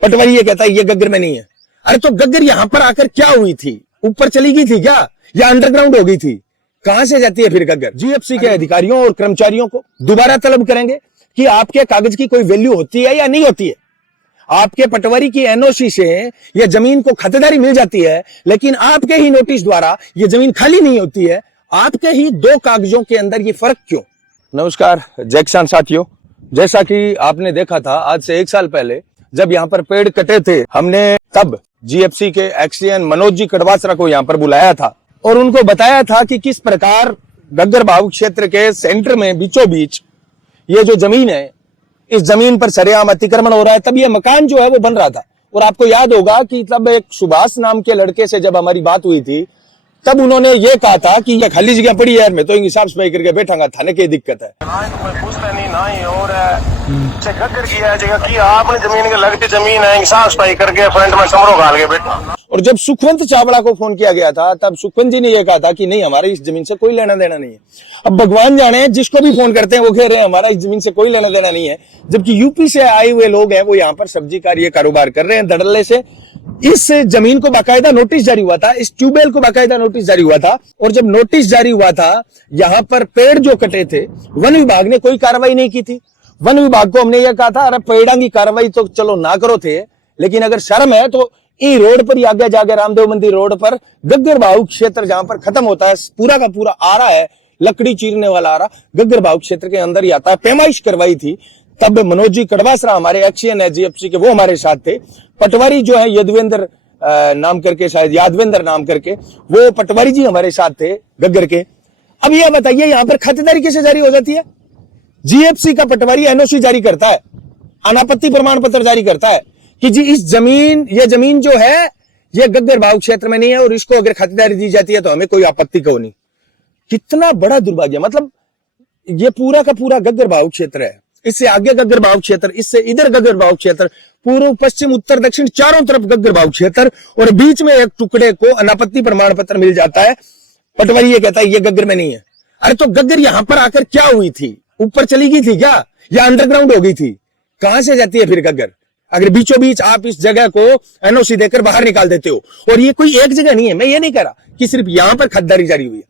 पटवारी ये कहता है ये गग्गर में नहीं है। अरे तो गग्गर यहां पर आकर क्या हुई थी? ऊपर चली गई थी क्या, या अंडरग्राउंड हो गई थी? कहां से जाती है फिर गग्गर? जीएफसी के अधिकारियों और कर्मचारियों को दोबारा तलब करेंगे कि आपके कागज की कोई वैल्यू होती है या नहीं होती है। आपके पटवारी की एनओसी से यह जमीन को खातेदारी मिल जाती है, लेकिन आपके ही नोटिस द्वारा यह जमीन खाली नहीं होती है। आपके ही दो कागजों के अंदर ये फर्क क्यों? नमस्कार जय किसान साथियों, जैसा कि आपने देखा था आज से 1 साल पहले जब यहाँ पर पेड़ कटे थे, हमने तब जीएफसी के एक्सीएन मनोज जी कड़वासरा को यहाँ पर बुलाया था और उनको बताया था कि किस प्रकार गग्गर बाहु क्षेत्र के सेंटर में बीचों बीच ये जो जमीन है, इस जमीन पर सरेआम अतिक्रमण हो रहा है। तब ये मकान जो है वो बन रहा था। और आपको याद होगा कि तब एक सुभाष नाम के लड़के से जब हमारी बात हुई थी, तब उन्होंने ये कहा था कि ये खाली जगह पड़ी है, मैं तो हिसाब सफाई करके बैठांगा, थाने की दिक्कत है। गग्गर किया जगह की आपने जमीन के लगती जमीन है, साफ सफाई करके फ्रंट में कमरों डाल के बैठा। और जब सुखवंत चावड़ा को फोन किया गया था, तब सुखवंत जी ने यह कहा था कि नहीं, हमारे इस जमीन से कोई लेना देना नहीं है। अब भगवान जाने, जिसको भी फोन करते हैं वो कह रहे हैं हमारा इस जमीन से कोई लेना देना नहीं है, जबकि यूपी से आए हुए लोग हैं वो यहाँ पर सब्जी का ये कारोबार कर रहे हैं धड़ल्ले से। इस जमीन को बाकायदा नोटिस जारी हुआ था, इस ट्यूबवेल को बाकायदा नोटिस जारी हुआ था। और जब नोटिस जारी हुआ था, यहाँ पर पेड़ जो कटे थे, वन विभाग ने कोई कार्रवाई नहीं की थी। वन विभाग को हमने यह कहा था, अरे पेड़ों की कार्रवाई तो चलो ना करो थे, लेकिन अगर शर्म है तो ई रोड पर ही आगे जाके रामदेव मंदिर रोड पर गग्गर बाहु क्षेत्र जहां पर खत्म होता है, पूरा का पूरा आरा है, लकड़ी चीरने वाला आरा गग्गर बाहु क्षेत्र के अंदर ही आता है। पैमाइश करवाई थी तब मनोज जी कड़वासरा हमारे एक्सीएन है जीएफसी के, वो हमारे साथ थे। पटवारी जो है यदवेंद्र नाम करके, शायद यादवेंद्र नाम करके, वो पटवारी जी हमारे साथ थे गग्गर के। अब यह बताइए यहाँ पर खातेदारी कैसे जारी हो जाती है? जीएफसी का पटवारी एनओसी जारी करता है, अनापत्ति प्रमाण पत्र जारी करता है कि जी इस जमीन, ये जमीन जो है ये गग्गर बाहु क्षेत्र में नहीं है और इसको अगर खातेदारी दी जाती है तो हमें कोई आपत्ति क्यों नहीं। कितना बड़ा दुर्भाग्य। मतलब ये पूरा का पूरा गग्गर बाहु क्षेत्र है, इससे आगे गग्गर बाहु क्षेत्र, इससे इधर गग्गर बाहु क्षेत्र, पूर्व पश्चिम उत्तर दक्षिण चारों तरफ गग्गर बाहु क्षेत्र, और बीच में एक टुकड़े को अनापत्ति प्रमाण पत्र मिल जाता है। पटवारी ये कहता है ये गग्गर में नहीं है। अरे तो गग्गर यहां पर आकर क्या हुई थी? ऊपर चली गई थी क्या, या अंडरग्राउंड हो गई थी? कहां से जाती है फिर गग्गर? अगर बीचों बीच आप इस जगह को एनओसी देकर बाहर निकाल देते हो, और ये कोई एक जगह नहीं है, मैं ये नहीं कह रहा कि सिर्फ यहां पर खातेदारी जारी हुई है,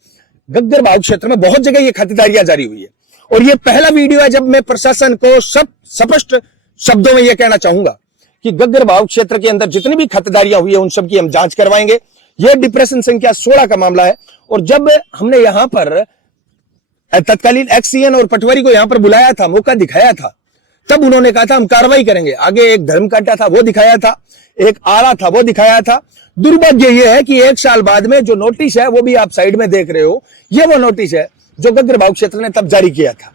गग्गर बाहु क्षेत्र में बहुत जगह ये खातेदारियां जारी हुई है। और ये पहला वीडियो है जब मैं प्रशासन को सब स्पष्ट शब्दों में यह कहना चाहूंगा कि गग्गर बाहु क्षेत्र के अंदर जितनी भी खातेदारियां हुई है उन सब की हम जांच करवाएंगे। यह डिप्रेशन संख्या 16 का मामला है। और जब हमने यहां पर तत्कालीन एक्सीएन और पटवारी को यहां पर बुलाया था, मौका दिखाया था, तब उन्होंने कहा था हम कार्रवाई करेंगे। आगे एक धर्म कांटा था वो दिखाया था, एक आरा था वो दिखाया था। दुर्भाग्य यह है कि 1 साल बाद में जो नोटिस है वो भी आप साइड में देख रहे हो, ये वो नोटिस है जो गग्गर बाहु क्षेत्र ने तब जारी किया था,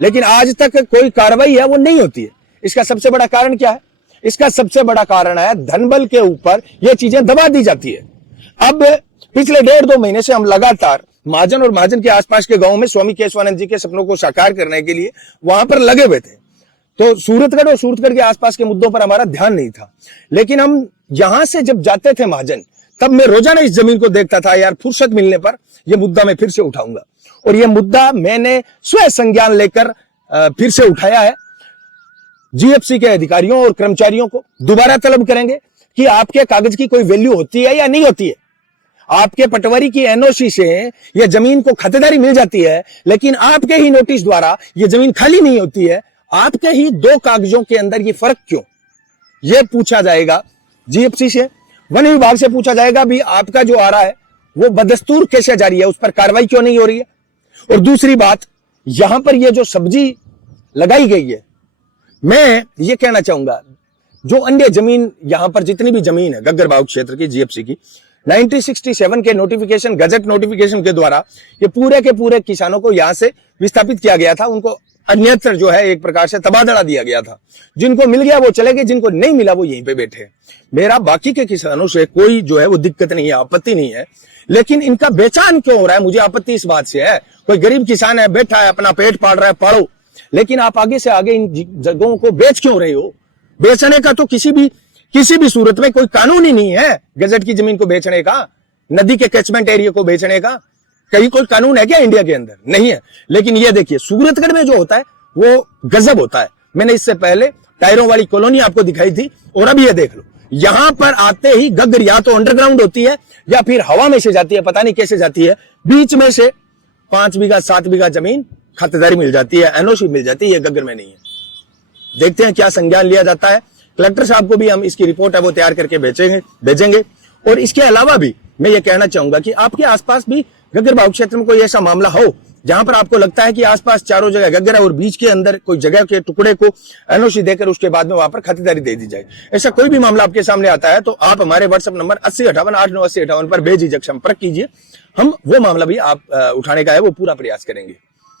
लेकिन आज तक कोई कार्रवाई है वो नहीं होती है। इसका सबसे बड़ा कारण क्या है? इसका सबसे बड़ा कारण है धनबल के ऊपर ये चीजें दबा दी जाती है। अब पिछले 1.5-2 महीने से हम लगातार महाजन और महाजन के आसपास के गांव में स्वामी केशवानंद जी के सपनों को साकार करने के लिए वहां पर लगे हुए थे। तो सूरतगढ़ और सूरतगढ़ के आसपास के मुद्दों पर हमारा ध्यान नहीं था, लेकिन हम यहां से जब जाते थे महाजन, तब मैं रोजाना इस जमीन को देखता था, यार फुर्सत मिलने पर यह मुद्दा मैं फिर से उठाऊंगा। और यह मुद्दा मैंने स्वयं संज्ञान लेकर फिर से उठाया है। जीएफसी के अधिकारियों और कर्मचारियों को दोबारा तलब करेंगे कि आपके कागज की कोई वैल्यू होती है या नहीं होती है। आपके पटवारी की एनओसी से यह जमीन को खातेदारी मिल जाती है, लेकिन आपके ही नोटिस द्वारा यह जमीन खाली नहीं होती है। आपके ही दो कागजों के अंदर यह फर्क क्यों? यह पूछा जाएगा जीएफसी से, वन विभाग से पूछा जाएगा भी आपका जो आ रहा है वो बदस्तूर कैसे जारी है, उस पर कार्रवाई क्यों नहीं हो रही है। और दूसरी बात, यहां पर यह जो सब्जी लगाई गई है, मैं ये कहना चाहूंगा जो अन्य जमीन यहां पर जितनी भी जमीन है गग्गर बाहु क्षेत्र की जीएफसी की, 1967 के नोटिफिकेशन, गजट नोटिफिकेशन के द्वारा ये पूरे के पूरे किसानों को यहां से विस्थापित किया गया था। उनको अन्यत्र जो है एक प्रकार से तबादला दिया गया था। जिनको मिल गया वो चले गए, जिनको नहीं मिला वो यहीं पे बैठे। मेरा बाकी के किसानों से कोई जो है वो दिक्कत नहीं है, आपत्ति नहीं है, लेकिन इनका बेचान क्यों हो रहा है, मुझे आपत्ति इस बात से है। कोई गरीब किसान है, बैठा है, अपना पेट पाल रहा है, पालो, लेकिन आप आगे से आगे इन जगहों को बेच क्यों रहे हो? बेचने का तो किसी भी सूरत में कोई कानून ही नहीं है। गजट की जमीन को बेचने का, नदी के कैचमेंट एरिया को बेचने का कहीं कोई कानून है क्या इंडिया के अंदर? नहीं है। लेकिन ये देखिए सूरतगढ़ में जो होता है वो गजब होता है। मैंने इससे पहले टायरों वाली कॉलोनी आपको दिखाई थी, और अब ये देख लो, यहां पर आते ही गग्गर या तो अंडरग्राउंड होती है या फिर हवा में से जाती है, पता नहीं कैसे जाती है, बीच में से 5 बीघा 7 बीघा जमीन खातेदारी मिल जाती है, एनओसी मिल जाती है, ये गग्गर में नहीं है। देखते हैं क्या संज्ञान लिया जाता है। कलेक्टर साहब को भी हम इसकी रिपोर्ट है वो तैयार करके भेजेंगे। और इसके अलावा भी मैं ये कहना चाहूंगा कि आपके आसपास भी गग्गर बाहु क्षेत्र में कोई ऐसा मामला हो जहां पर आपको लगता है कि आसपास चारों जगह गग्गर है और बीच के अंदर कोई जगह के टुकड़े को एनओसी देकर उसके बाद में वहां पर खातेदारी दे दी जाए, ऐसा कोई भी मामला आपके सामने आता है तो आप हमारे व्हाट्सएप नंबर 8058898058 पर बेझिझक संपर्क कीजिए। हम वो मामला भी आप उठाने का है वो पूरा प्रयास करेंगे।